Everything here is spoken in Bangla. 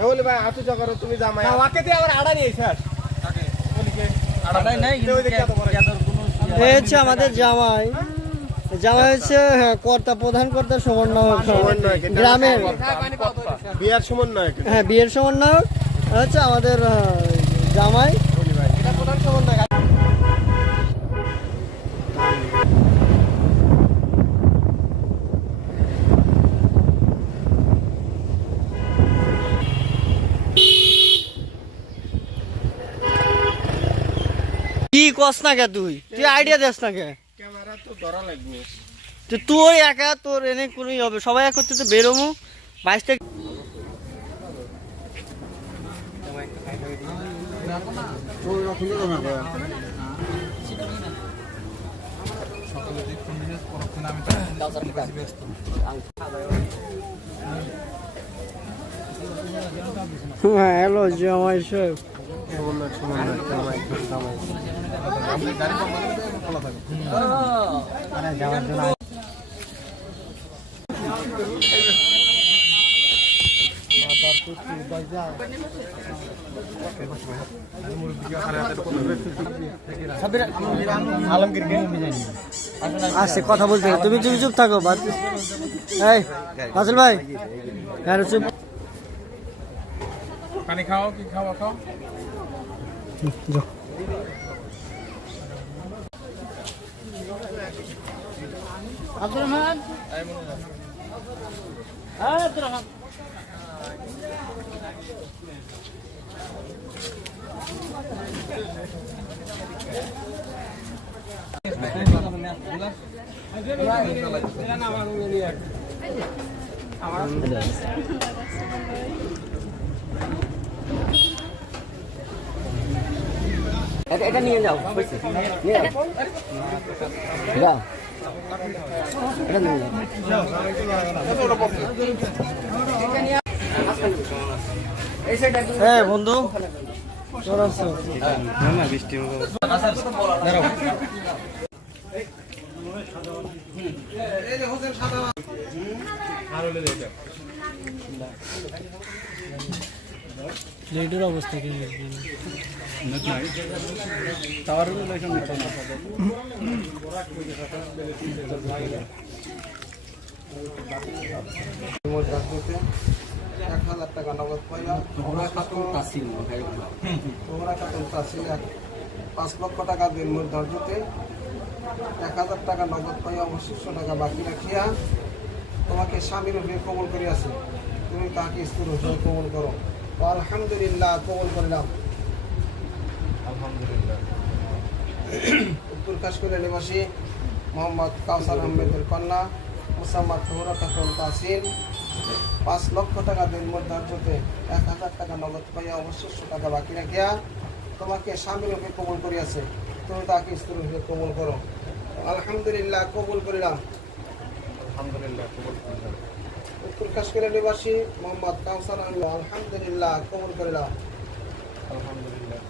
বলি ভাই আটু চকর তুমি জামাই আমাকে দিয়ে আবার আড়া নিয়ে স্যার এই হচ্ছে আমাদের জামাই। জামাই হচ্ছে হ্যাঁ, কর্তা প্রধান কর্তা সমন্বয়ক। গ্রামের। বিয়ের সমন্বয়ক। হ্যাঁ বিয়ের সমন্বয়ক হচ্ছে আমাদের জামাই। কস না কে তুই? তুই আইডিয়া দিস না কে? ক্যামেরা তো ধরা লাগবে। তো তুই একা তোর এনে কোনোই হবে। সবাই এক করতে তো বেরোমু। বাইশটা হ্যাঁ হ্যালো জামাই সাহেব। আসছে কথা বলতে হবে। তুমি চুপ থাকো এই আসল ভাই। হ্যাঁ চুপ পানি খাও কি খাও খাও? যাও। আব্দুর রহমান? হ্যাঁ আব্দুর রহমান। এটা এটা নিয়ে যাও। নিয়ে যাও। এটা নিয়ে হ্যাঁ বন্ধু। কেমন আছো? অবস্থা কি এক হাজার টাকা নগদ পাইলাম তোমরা খাতুন তাসিল তোমরা খাতুন তাসিল এক পাঁচ লক্ষ টাকা দিন মোট এক হাজার টাকা নগদ পাইয়া অবশিষ্ট টাকা বাকি রাখিয়া তোমাকে স্বামীর রূপে কবল করিয়াছে তুমি তাকে স্কুল রূপে কবল করো আলহামদুলিল্লাহ কবল করলাম। আলহামদুলিল্লাহ। উত্তর কাশ্মীরের নিবাসী মোহাম্মদ কাউসার আহমেদের কন্যা মুসাম্মদ খাতুন তাসিল পাঁচ লক্ষ টাকা দিন মোট ধার্যতে এক হাজার টাকা নগদ পাইয়া অবশিষ্ট টাকা বাকি রাখিয়া তোমাকে স্বামী রূপে কবল করিয়াছে। তুমি তাকে স্ত্রী রূপে কবল করো। আলহামদুলিল্লাহ কবুল করিলাম। আলহামদুলিল্লাহ কবুল করলাম। উত্তর কাশ্মীরের নিবাসী মোহাম্মদ কাউসার আলহামদুলিল্লাহ কবুল করিলাম আলহামদুলিল্লাহ।